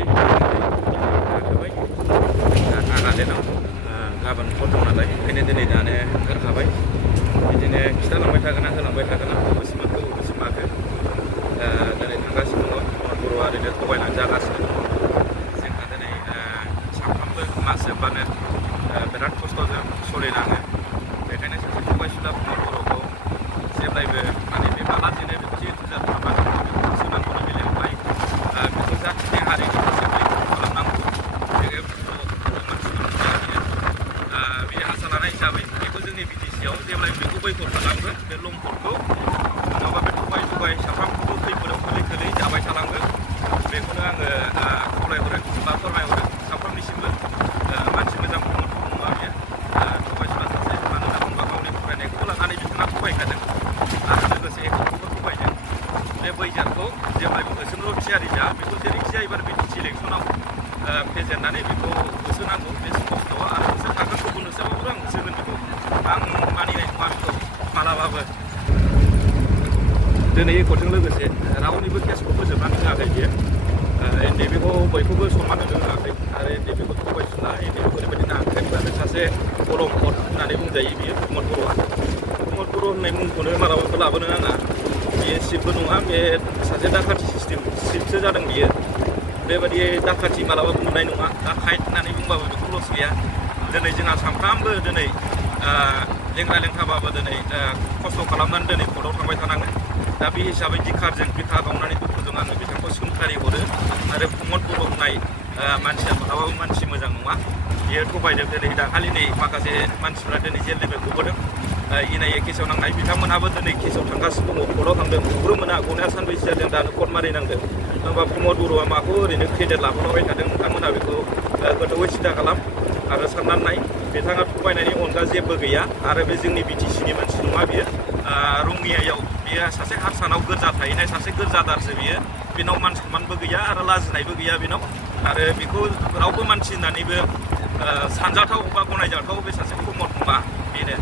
ओंखारखाबाय आगादेनाव गाबोन भट दं नालाय ओंखायनो दिनै दानो ओंखारखाबाय बिदिनो खिथालांबाय थागोन आं होलांबाय थागोन आं बबेसिम मोनखो बबेसिम माखो दिनै थांगासिनो दङ प्रमद बर'आ ओरैनो थगायनानै जागासिनो दङ जोंहा दिनै सानफ्रोमबो मास जोबबानो बिराद खस्थ'जों सोलिनाङो बेखायनो सासे थगायसुला प्रमद बर'खौ जेब्लायबो माने बे माला जेनो बेखौ जिहेतु जाथारनांगौ बेखौ सोनांगौनि बेलायावहाय बेखौ जाखिनि हारिनि फारसे खालामनांगौ बे आसा लानाय हिसाबै बेखौ जोंनि बिटिसिआव जेब्लायबो बेखौ बैकट खालामगोन बे लंफर्टखौ नङाबा बे थगाय साफ्रोमखौबो खैफोदाव खोलै जाबाय थानांगोन बेखौनो आङो खावलायहरो बा फोरमायहरो साफ्रोमनिसिमबो मानसि मोजां प्रमद नङा बेयो थगायसुला सासे मानो होनना बुङोबा गावनि फरायनायखौबो लानानै बिथाङा थगायखादों आरो लोगोसे एकाउन्टखौबो थगायदों बे बैजारखौ जेब्लायबो होसोनल' थियारि जा बेखौ जेरैखि जाया एबार बिटिसि इलेक्सनाव फेजेननानै बेखौ होसोनांगौ बे स्पस्ट' आरो होसो थागोन गुबुन होसोबाबो आं होसोगोन बेखौ आं मानिनाय नङा बेखौ मालाबाबो दिनै एकर्डजों लोगोसे रावनिबो केसखौ फोजोबनानै होआखै बियो एनडिएफबिखौ बयखौबो सनमान होनो होआखै आरो एनडिएफबिखौ थगायसुला एनडिएफबिखौ ओरैबायदि नांखायबानो सासे अलंपद होननानै बुंजायो बियो प्रमद बर'आ प्रमद बर' होननाय मुंखौनो मालाबाबो लाबोनो नाङा बेयो सिपबो नङा बे सासे दाखाथि सिपसो जादों बियो बेबायदि दाखाथि मालाबाबो मोननाय नङा दाखाइट होननानै बुंबाबो बेखौ लस गैया दिनै जोंहा सानफ्रामबो दिनै लेंग्रा लेंथाबाबो दिनै खस्थ' खालामनानै दिनै कर्टआव थांबाय थानाङो दा बे हिसाबै दिखारजों बिखा गावनानै दुखुजों आङो बिथांखौ सोंखारि हरो आरो प्रमद बर' होननाय मानसिया मालाबाबो मानसि मोजां नङा बियो थगायदों दिनै दाखालिनि माखासे मानसिफ्रा दिनै जेल लेभेल गबोदों इनाय केसाव नांनाय बिथांमोनहाबो दिनै केसाव थांगासिनो दङ कर्टआव थांदों गब्रो मोना गनाया सानबैसे जादों दानो कर्ट मारिनांदों होमबा प्रमद बर'आ माखौ ओरैनो क्रेडिट लाबोलाबाय थादों नोंथांमोनहा बेखौ गोथौवै सिदा खालाम आरो साननानै नाय बिथाङा थगायनायनि अनगा जेबो गैया आरो बे जोंनि बिटिसिनि मानसि नङा बियो रङियायाव बियो सासे हारसानाव गोरजा थाहैनाय सासे गोरजादारसो बियो बेनाव मान सनमानबो गैया आरो लाजिनायबो गैया बेनाव आरो बेखौ रावबो मानसि होननानैबो सानजाथाव बा गनायजाथाव बे सासे प्रमद नङा बेनो